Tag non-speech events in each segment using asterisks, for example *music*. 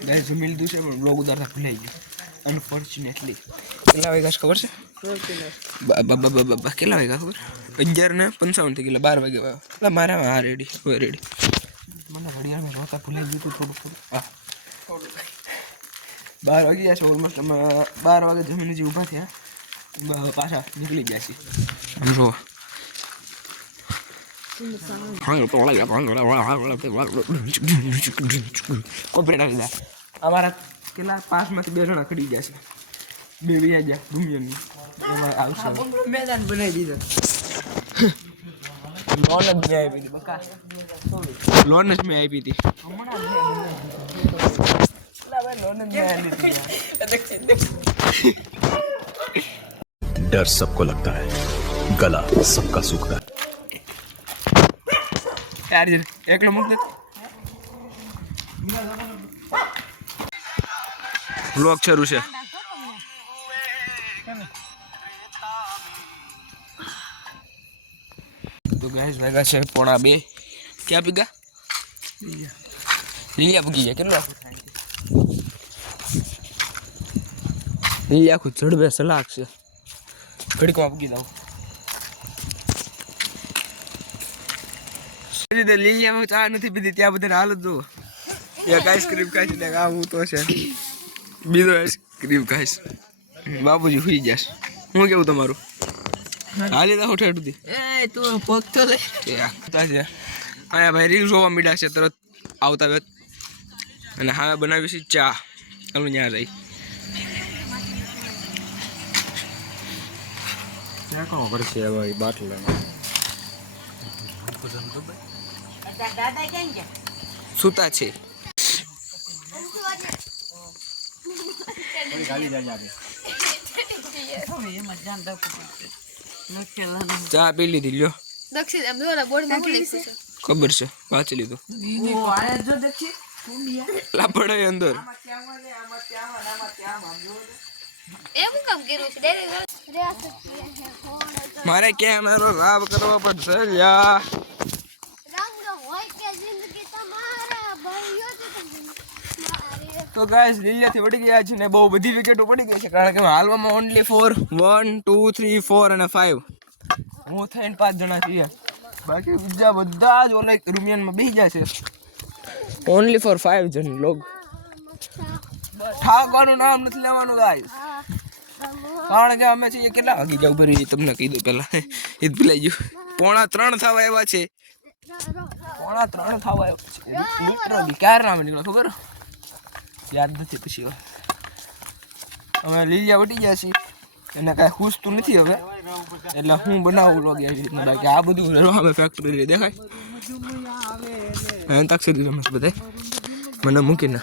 Guys જમી લીધું છે, પણ બ્લોગ ઉતારતા ભૂલાઈ ગયો. અનફોર્ચ્યુનેટલી કેટલા વાગ્યા ખબર છે? કેટલા વાગ્યા ખબર? અગિયાર ને પંચાવન થઈ ગયેલા બાર વાગ્યા. એટલે મારામાં હા રેડી હોય રેડી મને ઘડિયાળમાં જોતા ભૂલાઈ ગયું હતું થોડું થોડું હા. બાર વાગી ગયા છે ઓલમોસ્ટ અમે બાર વાગે જમીને જે ઊભા થયા. પાછા નીકળી ગયા છીએ. આમ જુઓ અમારા કેટલા પાંચમાંથી બે જણા ખડી ગયા છે બે બીજા ગયા ડુમિયનની એમાં આવશે મેદાન બનાવી દીધો લોન જ મેં આપી હતી બકા લોન જ મેં આપી હતી લોન જ મેં આપી હતી डर सबको लगता है गला सबका सूखता है યાર જરા એકલો મૂક બ્લોક શરૂ છે. તો ગાઈસ વાગ્યા છે પોણા બે. ક્યાં પીગા લીલિયા પૂગી ગયા. કેટલા? લીલિયા આખું જડબે સલાક છે. ઘડીકમાં પૂગી જાવ રીતે લીલિયામાં ચા નથી પીધી ત્યાં બધાને હાલત જો એક આઈસ્ક્રીમ ખાઈશ છે ત્યાં આવું તો છે. બીજો આઈસ્ક્રીમ ખાઈશ. બાપુજી સુઈ જશે હું કેવું તમારું? હાલી તો ઠેઠ સુધી. એ તું પગ તો લે. અહીંયા ભાઈ રીલ જોવા મીડ્યા છે તરત આવતા વેત. અને હા બનાવી છે ચા. ચાલો ત્યાં જઈ ક્યાં ગયા સૂતા છે એમાં ધ્યાન છે લખેલા નહીં. ચા પી લીધી, લ્યો છે ખબર છે, વાંચી લીધું. લાપડે અંદર છે મારે કેમેરો લાભ કરવો પડશે, લ્યા રંગ હોય કે જિંદગી તમારા ભાઈઓ તો ગાઈસ લીલિયાથી વળી ગયા છે ને બહુ બધી વિકેટો પડી ગઈ છે, કારણ કે હાલવામાં only four one two three four અને ફાઈવ હું થઈને પાંચ જણા છીએ. બાકી બીજા બધા જ ઓલા રૂમિયનમાં બેસી ગયા છે. ઓનલી ફોર ફાઈવ જણ લોગ. ઠાકવાનું નામ નથી લેવાનું ગાઈસ કારણ કે અમે છીએ કેટલા વાગી જાવ ભરી તમને કીધું પહેલા. *laughs* એ જ ભૂલાઈ ગયું. પોણા ત્રણ થવા આવ્યા છે. પોણા ત્રણ થવા મિત્રો છે નામ નીકળ્યો, ખબર? યાદ નથી પછી હવે. લીલિયા વટી ગયા છીએ. એને કાંઈ ખૂસતું નથી હવે. એટલે હું બનાવું લોગ એવી રીતના. બાકી આ બધું હવે ફેક્ટરી દેખાય. તક સુધી રમેશ બધા મને મૂકીને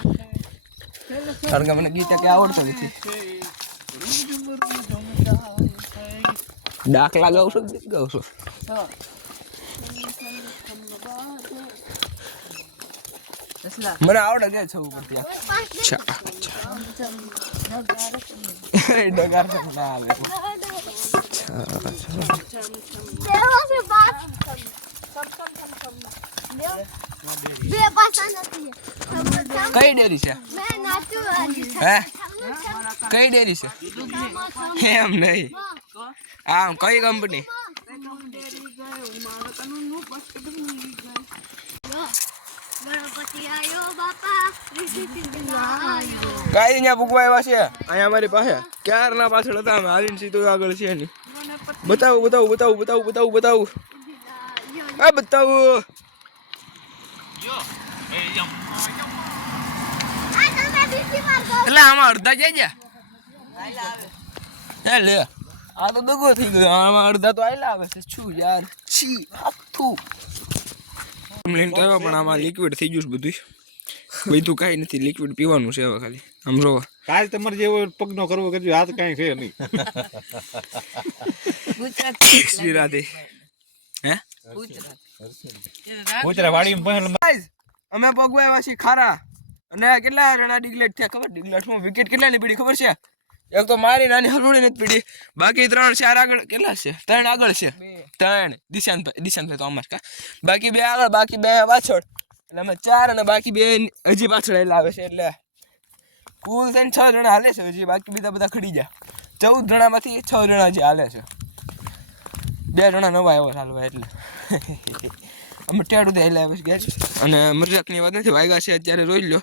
કારણ કે મને ગીતા કે આવડતો નથી. દાખલા ગાવ છો કે ગીત ગાવ છો અસલા. મને આવડે છે છવું પડતી અચ્છા ડગાર ના આવે. કઈ ડેરી છે? હે? કઈ ડેરી છે? એમ નહીં. આમ કઈ કંપની ગણપતિ આયો બાપા રિષિ આયો કઈ અહીંયા ભૂગવા આવ્યા છે અહીંયા અમારી પાસે ક્યારના પાછળ હતા અમે આવીને સીધું આગળ છે એની બતાવું બતાવું બતાવું બતાવું બતાવું બતાવું આ બતાવું આ તમે બીજી વાર કહો એટલે આમાં અડધા જાય છે હે લે આ તો દગો થઈ ગયો આમાં અડધા તો આયલા આવે છે શું યાર છી હાથું લઈને તો આવ્યા પણ આમાં લિક્વિડ થઈ ગયું છે બધું બધું કાંઈ નથી લિક્વિડ પીવાનું છે હવે ખાલી. આમ જો કાલ તમારે જેવો પગનો કરવો કરજો હાથ કાંઈ છે નહીં. ગુજરાત શ્રી રાધે. હે? ગુજરાત. કૂતરા પહેલ અમે પગવા આવ્યા છીએ ખારા. અને કેટલા રણા ડિગ્લેટ થયા ખબર? ડિગ્લેટમાં વિકેટ કેટલા ની પડી ખબર છે? એક તો મારી નાની હલવડી નથી પડી. બાકી ત્રણ ચાર આગળ કેટલા છે? ત્રણ આગળ છે. ત્રણ. દિશાંતભાઈ દિશાંતભાઈ તો અમાર કા. બાકી બે આગળ બાકી બે પાછળ. એટલે અમે ચાર અને બાકી બે હજી પાછળ એટલે આવે છે એટલે કુલ થઈને છ જણા હાલે છે હજી. બાકી બીજા બધા ખડી ગયા. ચૌદ જણામાંથી છ જણા હજી હાલે છે. બે જણા નવા એવો હાલવા એટલે. અમે ટેડું થઈ લાવે છે ગયા છે અને મજાકની વાત નથી વાગ્યા છે અત્યારે રોઈ લો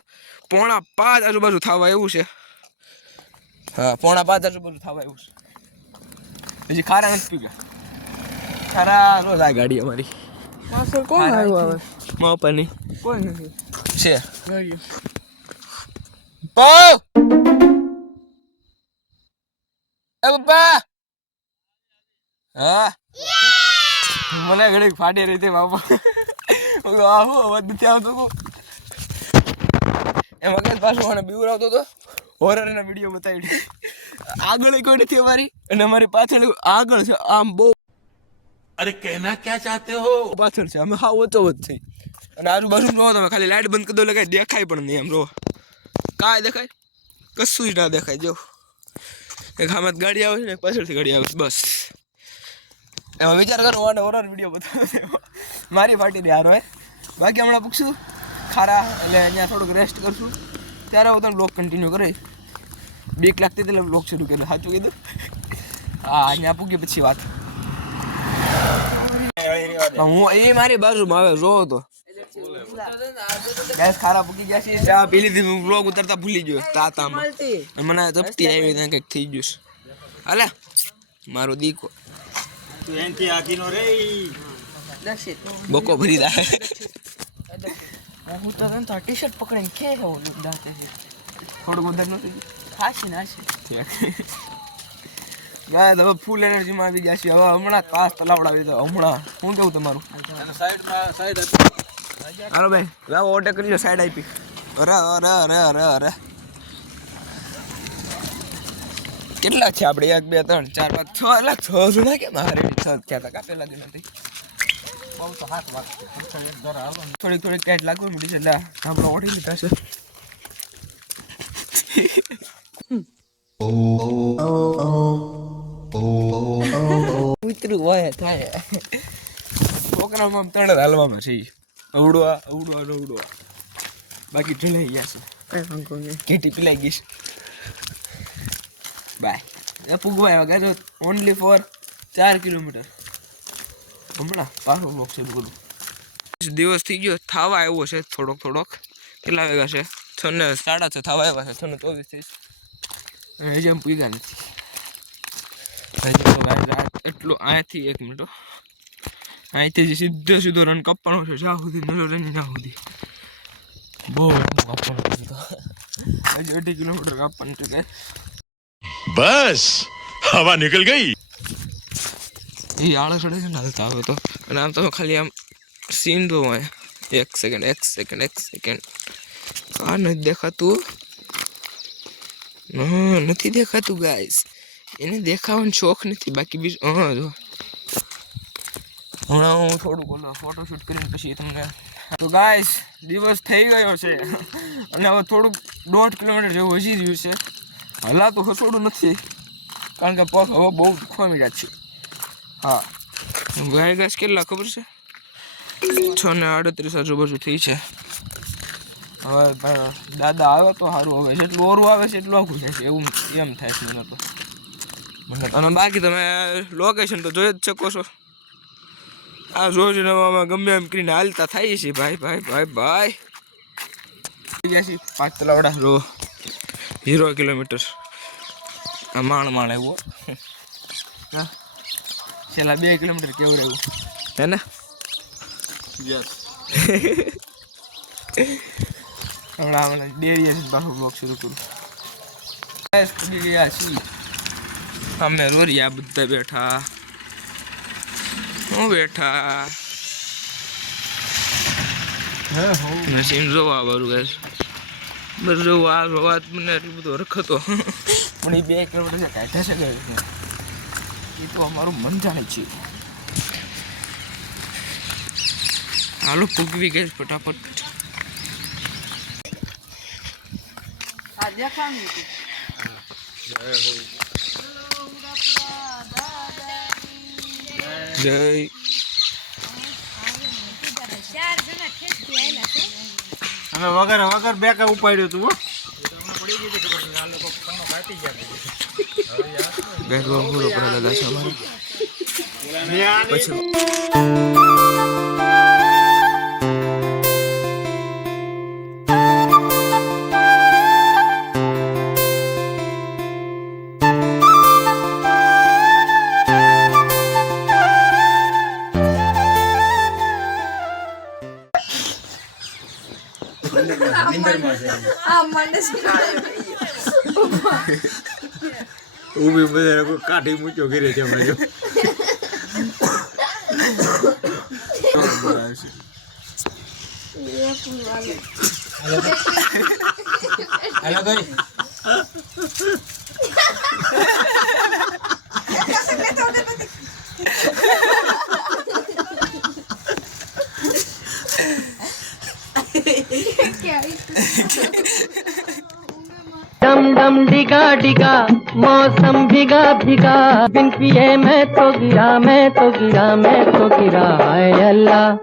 પોણા પાંચ આજુબાજુ થવા એવું છે. હા પોણા પાંચ આજુબાજુ થવા એવું છે. પછી ખારા નથી પી ગયા ખારા રોજ આ ગાડી અમારી. પાછળ કોણ આવ્યું આવે માપાની કોઈ નથી. છે. પપ્પા! એ પપ્પા! હા? મને ઘડી ફાટી રહી હતી બાપા આવું અવાજ નથી આવતો કહું. એ મગજ પાછું મને બીવરાવતો હતો હોરર હોરરના વીડિયો બતાવી. દે આગળ કોઈ નથી અમારી. અને અમારી પાછળ આગળ છે આમ બહુ. અરે કહેના ક્યાં ચાહતે હો? પાછળ છે અમે હા ઓતો વધ છે અને આજુબાજુ રહો તમે ખાલી લાઈટ બંધ કરી દો એટલે દેખાય પણ નહીં એમ રહો કાંઈ દેખાય? કશું જ ના દેખાય જો. એક હામાં ગાડી આવે છે ને પાછળથી ગાડી આવે છે બસ. એમાં વિચાર કરો મને હોરર વીડિયો બતાવે મારી પાર્ટીની હારો હોય. બાકી હમણાં પૂછશું ખારા એટલે અહીંયા થોડુંક રેસ્ટ કરશું. ત્યારે હું તને બ્લોગ કન્ટિન્યુ કરે બીક લાગતી એટલે બ્લોગ શરૂ કર્યો. સાચું કીધું? હા અહીંયા પૂગી પછી વાત. હું એ મારી બાજુમાં આવે જોવો તો. ગેસ ખારા પૂકી ગયા છે ચા પી લીધી હું બ્લોગ ઉતરતા ભૂલી ગયો. તાતામાં. મને તપતી આવી ત્યાં કંઈક થઈ ગયું છે. હાલે મારો દીકો. તું એનથી બકો ભરી દે. હું તો તને તો ટી શર્ટ પકડીને કે હું દાંતે છે થોડું વધારે નથી ખાસી નાશી ગાય હવે ફૂલ એનર્જીમાં આવી ગયા છે હવે હમણાં કાસ તલાવડાવી તો હમણાં શું કેવું તમારું હાલો ભાઈ લાવો ઓર્ડર કરી લો સાઈડ આપી અરે અરે અરે અરે અરે કેટલા છે આપણે એક બે ત્રણ ચાર પાંચ છ એટલે છ જણા કેમ હારે છ ક્યાં તક કાપેલા જ નથી થોડીક થોડીક ટાઈટ લાગવું મળી છે એટલે આપણે ઓઢી લીધા છે હોય થાય છોકરામાં ત્રણ હાલવામાં છે અવડવા અવડવા અવડવા બાકી ઢીલાઈ ગયા છે કઈ વાંધો નહીં કેટી પીલાઈ ગઈ બાય એ પૂગવા ઓનલી ફોર ચાર કિલોમીટર. હમણાં પાછો બ્લોક છે બધું દિવસ થઈ ગયો થાવા આવ્યો છે થોડોક થોડોક. કેટલા વાગ્યા છે? છ ને સાડા છ થાવા આવ્યા છે છ ને ચોવીસ થઈ હજી એમ પીગા નથી. એટલું અહીંયાથી એક મિનિટ અહીંથી જે સીધો સીધો રન કપવાનો છે જ્યાં સુધી નલો રન જ્યાં સુધી. બહુ કપવાનો છે તો. હજી અઢી કિલોમીટર કાપવાનું છે બસ હવા નીકળ ગઈ. એ આળસ ચડે છે ને હાલતા આવે તો. અને આમ તમે ખાલી આમ સીન જો હોય. એક સેકન્ડ એક સેકન્ડ એક સેકન્ડ આ નથી દેખાતું. હા નથી દેખાતું ગાઈસ એને દેખાવાનો શોખ નથી, બાકી બીજું હા જો. હમણાં હું થોડુંક ઓલો ફોટોશૂટ કરીને પછી તમને તો ગાઈસ દિવસ થઈ ગયો છે. અને હવે થોડુંક દોઢ કિલોમીટર જેવું હજી રહ્યું છે. હલાતું ખસોડું નથી. કારણ કે પગ હવે બહુ દુખવા મળ્યા છે. હા. ગાય ઘાસ કેટલા ખબર છે? છ ને આડત્રીસ આજુબાજુ થઈ છે. હવે દાદા આવે તો સારું હવે જેટલું ઓરું આવે છે એટલું આખું છે એવું એમ થાય છે મને તો. અને બાકી તમે લોકેશન તો જોઈ જ શકો છો. આ જોજનામાં ગમે એમ કરીને હાલતા થાય છે ભાઈ ભાઈ ભાઈ ભાઈ. થઈ ગયા છે પાંચ તલાવડા. જો ઝીરો કિલોમીટર. આ માણ માણ આવ્યો. હા. છેલ્લા બે કિલોમીટર કેવું રહ્યું? હે ને? હમણાં મને ડેરીએ પાછું બ્લોક શરૂ કરું બસ પડી ગયા છીએ. અમે રોરિયા બધા બેઠા. હું બેઠા? નસીમ જોવા વાળું ગેસ બસ જોવા આ જોવા મને એટલું બધું રખતો પણ એ બે કિલોમીટર કાઢ્યા છે ગયું એ તો અમારું મન જાણે છે હાલો પૂગવી ગઈ ફટાફટ. જય અને વગર વગર બે ઉપાડ્યું તું હો. બેસવા પૂરો કરે દાદા છે અમારે. પછી. ઊભી બધા લોકો કાઢી મૂક્યો ઘરે છે બાજુ હેલો ભાઈ. ડમ ડમ ડીગા ડીગા मौसम भिगा भिगा बिन पिए मैं तो गिरा मैं तो गिरा मैं तो गिरा हाय अल्लाह